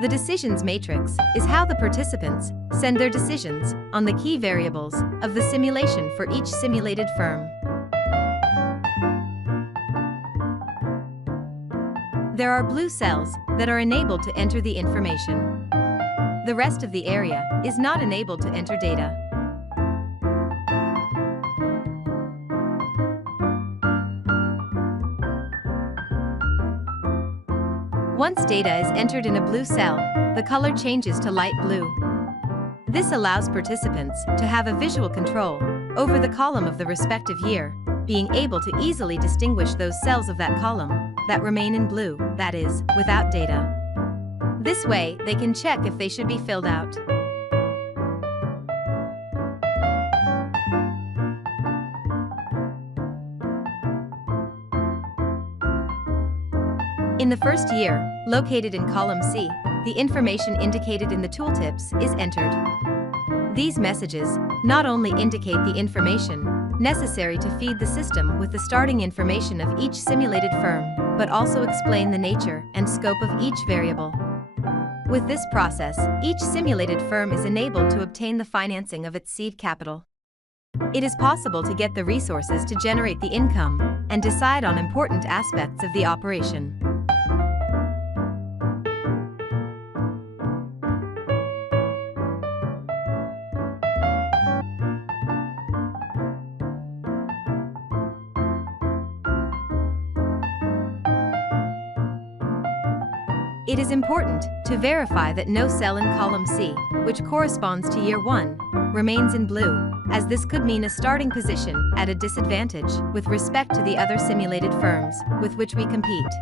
The decisions matrix is how the participants send their decisions on the key variables of the simulation for each simulated firm. There are blue cells that are enabled to enter the information. The rest of the area is not enabled to enter data. Once data is entered in a blue cell, the color changes to light blue. This allows participants to have a visual control over the column of the respective year, being able to easily distinguish those cells of that column that remain in blue, that is, without data. This way, they can check if they should be filled out. In the first year, located in column C, the information indicated in the tooltips is entered. These messages not only indicate the information necessary to feed the system with the starting information of each simulated firm, but also explain the nature and scope of each variable. With this process, each simulated firm is enabled to obtain the financing of its seed capital. It is possible to get the resources to generate the income and decide on important aspects of the operation. It is important to verify that no cell in column C, which corresponds to year 1, remains in blue, as this could mean a starting position at a disadvantage with respect to the other simulated firms with which we compete.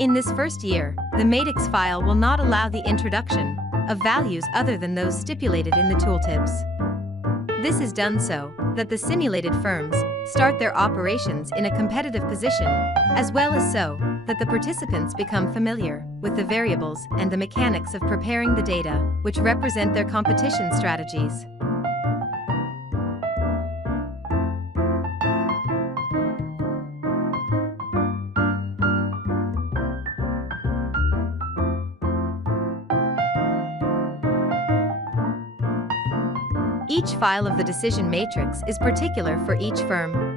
In this first year, the matrix file will not allow the introduction of values other than those stipulated in the tooltips. This is done so that the simulated firms start their operations in a competitive position, as well as so that the participants become familiar with the variables and the mechanics of preparing the data, which represent their competition strategies. Each file of the decision matrix is particular for each firm.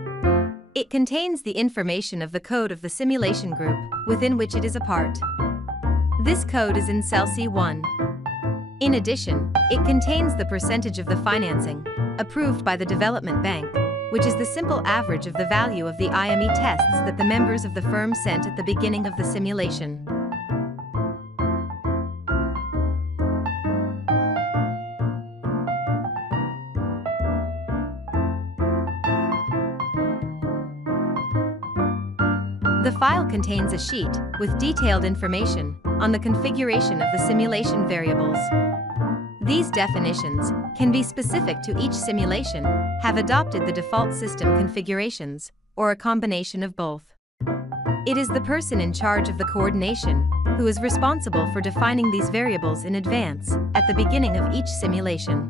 It contains the information of the code of the simulation group within which it is a part. This code is in cell C1. In addition, it contains the percentage of the financing approved by the development bank, which is the simple average of the value of the IME tests that the members of the firm sent at the beginning of the simulation. The file contains a sheet with detailed information on the configuration of the simulation variables. These definitions can be specific to each simulation, have adopted the default system configurations, or a combination of both. It is the person in charge of the coordination who is responsible for defining these variables in advance at the beginning of each simulation.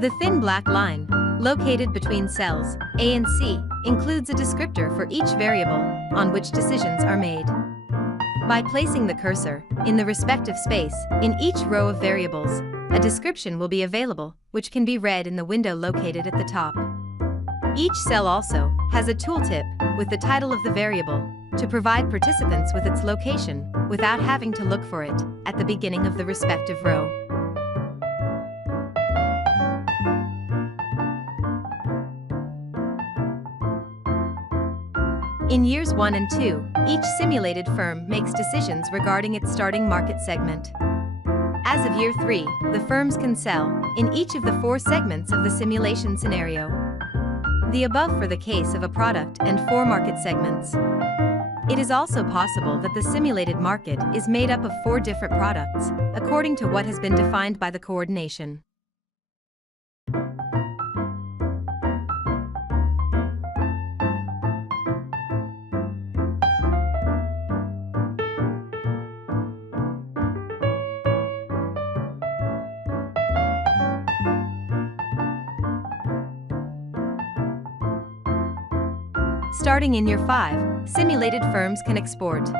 The thin black line, located between cells A and C, includes a descriptor for each variable on which decisions are made. By placing the cursor in the respective space in each row of variables, a description will be available, which can be read in the window located at the top. Each cell also has a tooltip with the title of the variable to provide participants with its location without having to look for it at the beginning of the respective row. In years 1 and 2, each simulated firm makes decisions regarding its starting market segment. As of year 3, the firms can sell in each of the 4 segments of the simulation scenario. The above for the case of a product and 4 market segments. It is also possible that the simulated market is made up of 4 different products, according to what has been defined by the coordination. Starting in year 5, simulated firms can export.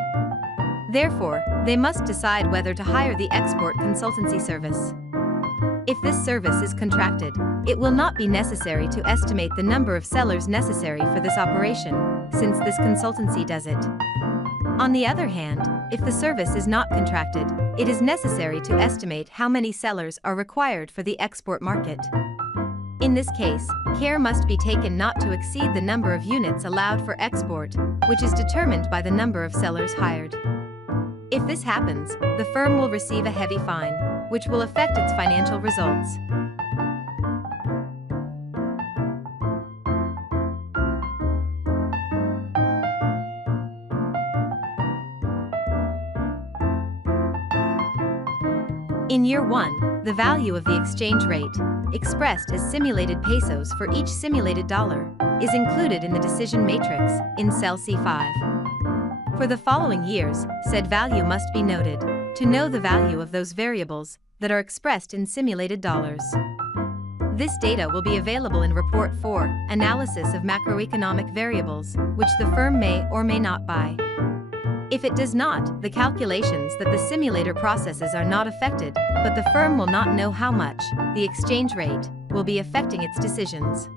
Therefore, they must decide whether to hire the export consultancy service. If this service is contracted, it will not be necessary to estimate the number of sellers necessary for this operation, since this consultancy does it. On the other hand, if the service is not contracted, it is necessary to estimate how many sellers are required for the export market. In this case, care must be taken not to exceed the number of units allowed for export, which is determined by the number of sellers hired. If this happens, the firm will receive a heavy fine, which will affect its financial results. In year 1, the value of the exchange rate, expressed as simulated pesos for each simulated dollar, is included in the decision matrix in cell C5. For the following years, said value must be noted, to know the value of those variables that are expressed in simulated dollars. This data will be available in Report 4, Analysis of Macroeconomic Variables, which the firm may or may not buy. If it does not, the calculations that the simulator processes are not affected, but the firm will not know how much, the exchange rate, will be affecting its decisions.